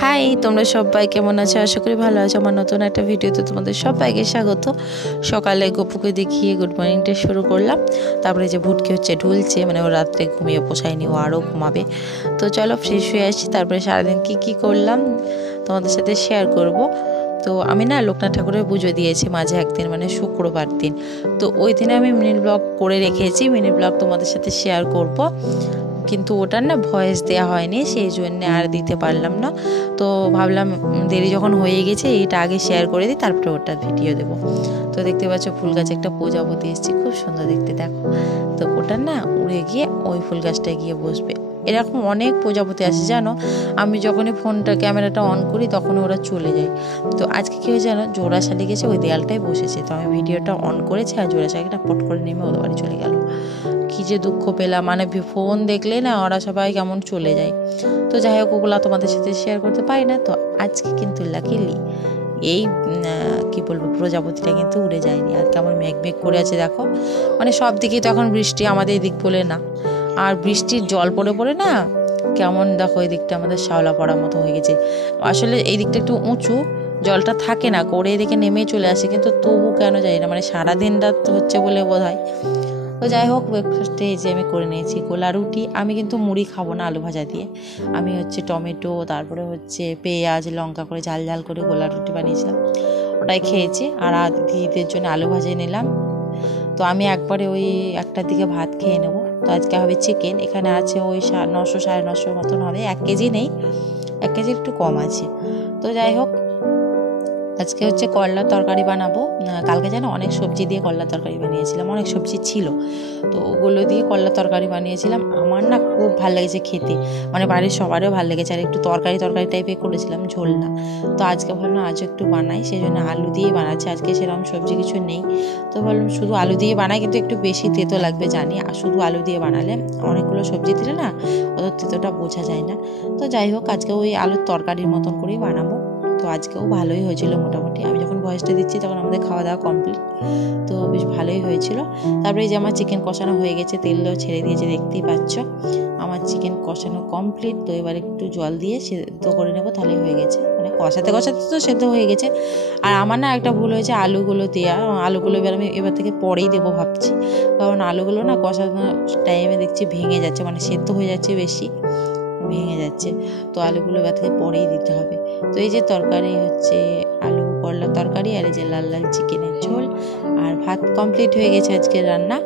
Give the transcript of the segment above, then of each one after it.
High, তোমরা সবাই কেমন আছো? আশা করি ভালো আছো। আমার নতুন একটা ভিডিওতে তোমাদের সবাইকে স্বাগত। সকালে গপুকে দেখিয়ে গুড মর্নিংটা শুরু করলাম। তারপরে যে ভুটকি হচ্ছে ঢুলছে, মানে ও রাত্রে ঘুমিয়ে পোষায়নি, ও আরও ঘুমাবে। তো চলো ফ্রেশ হয়ে আসি, তারপরে সারাদিন কি করলাম তোমাদের সাথে শেয়ার করব। তো আমি না লোকনাথ ঠাকুরের পুজো দিয়েছি মাঝে একদিন, মানে শুক্রবার দিন। তো ওই দিনে আমি মিনি ব্লগ করে রেখেছি, মিনি ব্লগ তোমাদের সাথে শেয়ার করব, কিন্তু ওটার না ভয়েস দেওয়া হয়নি, সেই জন্যে আর দিতে পারলাম না। তো ভাবলাম দেরি যখন হয়ে গেছে এইটা আগে শেয়ার করে দিই, তারপরে ওটা ভিডিও দেবো। তো দেখতে পাচ্ছ ফুল গাছে একটা প্রজাপতি এসেছে, খুব সুন্দর দেখতে, দেখো। তো ওটা না উড়ে গিয়ে ওই ফুল গাছটায় গিয়ে বসবে। এরকম অনেক প্রজাপতি আসে জানো, আমি যখনই ফোনটা ক্যামেরাটা অন করি তখন ওরা চলে যায়। তো আজকে কী হয়েছে জানো, জোড়া শালিক গেছে ওই দেয়ালটায় বসেছে। তো আমি ভিডিওটা অন করেছি আর জোড়া শালিকটা পট করে নেমে ওদের বাড়ি চলে গেল। কী যে দুঃখ পেলাম, মানে ফোন দেখলে না ওরা সবাই কেমন চলে যায়। তো যাই হোক, ওগুলো তোমাদের সাথে শেয়ার করতে পারি না। তো আজকে কিন্তু লাকিলি এই কি বলবো, প্রজাপতিটা কিন্তু উড়ে যায়নি। আর কেমন মেঘ করে আছে দেখো, মানে সব দিকেই তো এখন বৃষ্টি, আমাদের এদিক বলে না। আর বৃষ্টির জল পড়ে পড়ে না কেমন দেখো, এই দিকটা আমাদের শ্যাওলা পড়ার মতো হয়ে গেছে। আসলে এই দিকটা একটু উঁচু, জলটা থাকে না, করে এদিকে নেমেই চলে আসে, কিন্তু তবু কেন যাই না, মানে সারাদিন রাত হচ্ছে বলে বোধ হয়। তো যাই হোক, ব্রেকফাস্টে এই যে আমি করে নিয়েছি গোলা রুটি। আমি কিন্তু মুড়ি খাবো না আলু ভাজা দিয়ে, আমি হচ্ছে টমেটো, তারপরে হচ্ছে পেঁয়াজ লঙ্কা করে ঝাল ঝাল করে গোলা রুটি বানিয়েছিলাম, ওটাই খেয়েছি। আর দিদিদের জন্য আলু ভাজিয়ে নিলাম। তো আমি একবারে ওই একটার দিকে ভাত খেয়ে নেবো। তো আজকে হবে চিকেন, এখানে আছে ওই 900 950 মতন হবে, 1 কেজি নেই, 1 কেজি একটু কম আছে। তো যাই হোক, আজকে হচ্ছে করলার তরকারি বানাবো। কালকে যেন অনেক সবজি দিয়ে করলার তরকারি বানিয়েছিলাম, অনেক সবজি ছিল, তো ওগুলো দিয়ে করলার তরকারি বানিয়েছিলাম। আমার না খুব ভালো লেগেছে খেতে, মানে বাড়ির সবারও ভালো লেগেছে। আর একটু তরকারি টাইপের করেছিলাম, ঝোল না। তো আজকে ভাবলাম আজও একটু বানাই, সেই জন্য আলু দিয়ে বানাচ্ছি। আজকে সেরকম সবজি কিছু নেই, তো ভাবলাম শুধু আলু দিয়ে বানাই, কিন্তু একটু বেশি তেতো লাগবে জানি। আর শুধু আলু দিয়ে বানালে, অনেকগুলো সবজি দিলে না অত তেতোটা বোঝা যায় না। তো যাই হোক, আজকে ওই আলুর তরকারির মতন করেই বানাবো। তো আজকেও ভালোই হয়েছিল মোটামুটি। আমি যখন ভয়েসটা দিচ্ছি তখন আমাদের খাওয়া দাওয়া কমপ্লিট, তো বেশ ভালোই হয়েছিল। তারপরে এই যে আমার চিকেন কষানো হয়ে গেছে, তেলও ছেড়ে দিয়েছে, দেখতেই পাচ্ছ। আমার চিকেন কষানো কমপ্লিট। তো এবার একটু জল দিয়ে সেদ্ধ করে নেবো, তাহলেই হয়ে গেছে, মানে কষাতে কষাতে তো সেদ্ধ হয়ে গেছে। আর আমার না একটা ভুল হয়েছে, আলুগুলো দেওয়া, আলুগুলো এবার আমি এবার থেকে পরেই দেবো ভাবছি, কারণ আলুগুলো না কষানোর টাইমে দেখছি ভেঙে যাচ্ছে, মানে সেদ্ধ হয়ে যাচ্ছে বেশি, ভেঙে যাচ্ছে। তো আলুগুলো এবার থেকে পরেই দিতে হবে। তো এই যে তরকারি হচ্ছে আলু করলার তরকারি, আর এই যে লাল লাল চিকেনের ঝোল, আর ভাত কমপ্লিট হয়ে গেছে আজকের রান্না।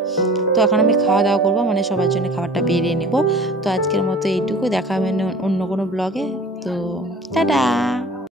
তো এখন আমি খাওয়া দাওয়া করবো, মানে সবার জন্য খাবারটা বেরিয়ে নেব। তো আজকের মতো এইটুকু, দেখা হবে অন্য কোনো ব্লগে। তো টাটা।